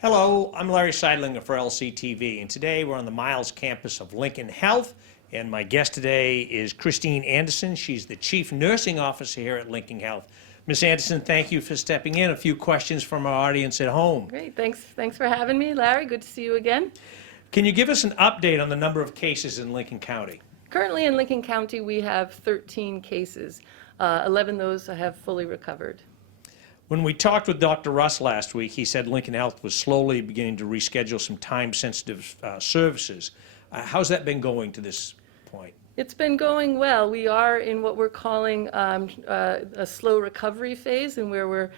Hello, I'm Larry Seidlinger for LCTV, and today we're on the Miles campus of Lincoln Health, and my guest today is Christine Anderson. She's the Chief Nursing Officer here at Lincoln Health. Ms. Anderson, thank you for stepping in. A few questions from our audience at home. Great, thanks for having me, Larry. Good to see you again. Can you give us an update on the number of cases in Lincoln County? Currently in Lincoln County, we have 13 cases. 11 of those have fully recovered. When we talked with Dr. Russ last week, he said Lincoln Health was slowly beginning to reschedule some time-sensitive services. How's that been going to this point? It's been going well. We are in what we're calling a slow recovery phase, and where we're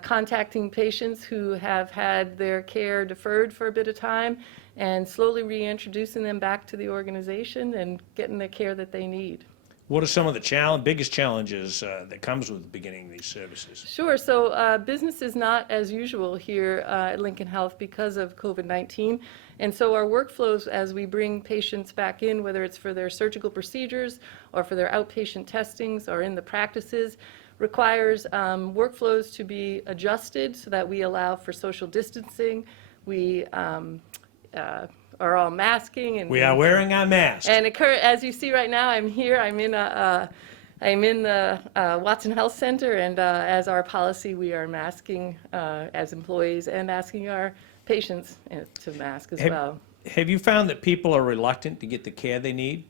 contacting patients who have had their care deferred for a bit of time and slowly reintroducing them back to the organization and getting the care that they need. What are some of the biggest challenges that comes with beginning these services? Sure. So business is not as usual here at Lincoln Health because of COVID-19. And so our workflows as we bring patients back in, whether it's for their surgical procedures or for their outpatient testings or in the practices, requires workflows to be adjusted so that we allow for social distancing. We are all masking, and we are wearing our masks. And as you see right now, I'm here. I'm in the Watson Health Center, and as our policy, we are masking as employees and asking our patients to mask as well. Have you found that people are reluctant to get the care they need?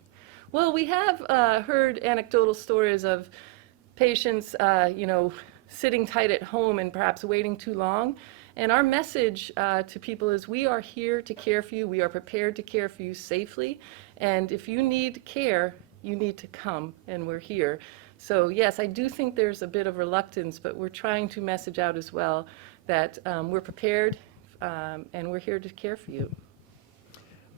Well, we have heard anecdotal stories of patients, sitting tight at home and perhaps waiting too long. And our message to people is we are here to care for you. We are prepared to care for you safely. And if you need care, you need to come, and we're here. So yes, I do think there's a bit of reluctance, but we're trying to message out as well that we're prepared and we're here to care for you.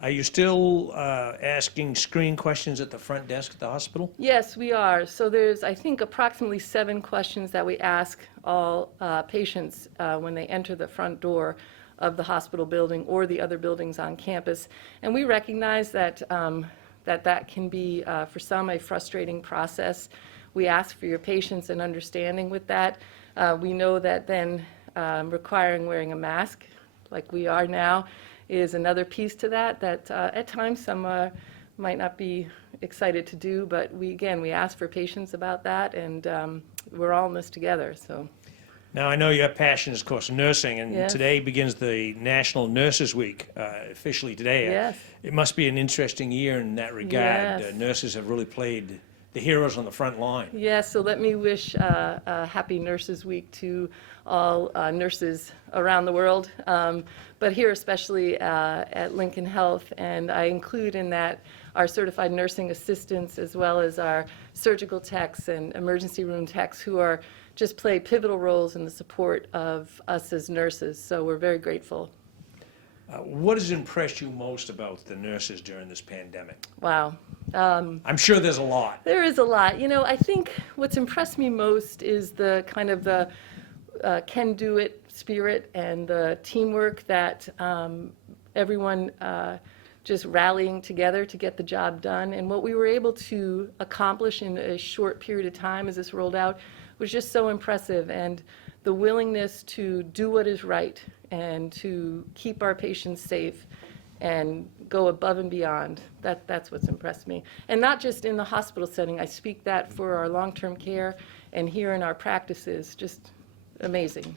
Are you still asking screening questions at the front desk at the hospital? Yes, we are. So there's, I think, approximately 7 questions that we ask all patients when they enter the front door of the hospital building or the other buildings on campus. And we recognize that that can be, for some, a frustrating process. We ask for your patience and understanding with that. We know that then requiring wearing a mask, like we are now, is another piece to that at times some might not be excited to do, but we ask for patience about that, and we're all in this together. So. Now, I know your passion is, of course, nursing, and Yes. Today begins the National Nurses Week, officially today. Yes. It must be an interesting year in that regard. Yes. Nurses have really played the heroes on the front line. Yes, so let me wish a happy Nurses Week to all nurses around the world, but here especially at Lincoln Health, and I include in that our certified nursing assistants as well as our surgical techs and emergency room techs who are just play pivotal roles in the support of us as nurses, so we're very grateful. What has impressed you most about the nurses during this pandemic? Wow. I'm sure there's a lot. There is a lot. I think what's impressed me most is the kind of the can-do-it spirit and the teamwork that everyone just rallying together to get the job done. And what we were able to accomplish in a short period of time as this rolled out was just so impressive. And the willingness to do what is right and to keep our patients safe and go above and beyond. That's what's impressed me. And not just in the hospital setting. I speak that for our long-term care and here in our practices. Just amazing.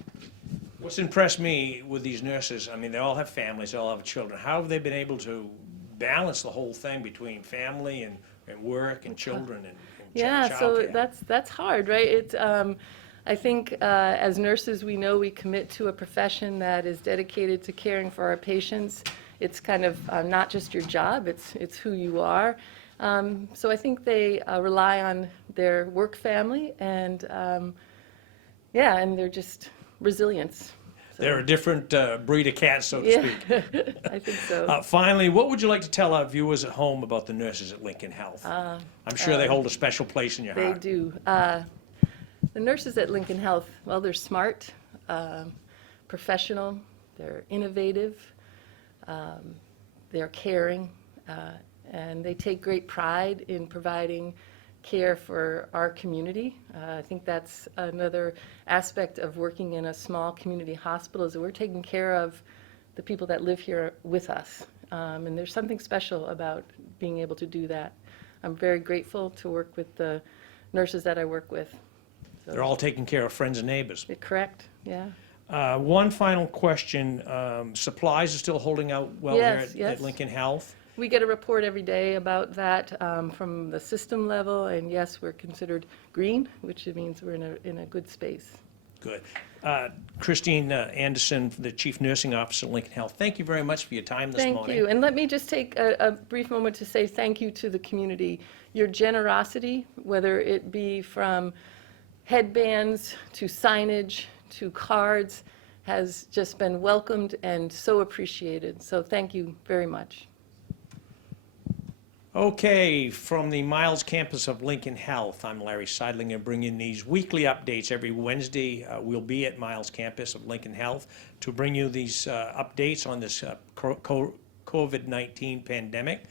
What's impressed me with these nurses, I mean, they all have families, they all have children. How have they been able to balance the whole thing between family and work and children and Yeah, so childcare? that's hard, right? It's I think as nurses, we know we commit to a profession that is dedicated to caring for our patients. It's kind of not just your job, it's who you are. So I think they rely on their work family and and they're just resilience. So. They're a different breed of cat, so to speak. I think so. Finally, what would you like to tell our viewers at home about the nurses at Lincoln Health? I'm sure they hold a special place in your They heart. do. The nurses at Lincoln Health, well, they're smart, professional, they're innovative, they're caring, and they take great pride in providing care for our community. I think that's another aspect of working in a small community hospital is that we're taking care of the people that live here with us. And there's something special about being able to do that. I'm very grateful to work with the nurses that I work with. They're all taking care of friends and neighbors. Correct? Yeah. One final question. Supplies are still holding out well here Yes, at yes. Lincoln Health? We get a report every day about that from the system level, and yes, we're considered green, which means we're in a good space. Good. Christine Anderson, the Chief Nursing Officer at Lincoln Health, thank you very much for your time this morning. Thank you. And let me just take a brief moment to say thank you to the community. Your generosity, whether it be from headbands to signage to cards, has just been welcomed and so appreciated. So thank you very much. Okay, from the Miles campus of Lincoln Health, I'm Larry Seidlinger, bringing these weekly updates every Wednesday. We'll be at Miles campus of Lincoln Health to bring you these updates on this COVID-19 pandemic.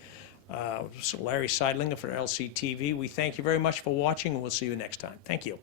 So Larry Seidlinger for LCTV. We thank you very much for watching, and we'll see you next time. Thank you.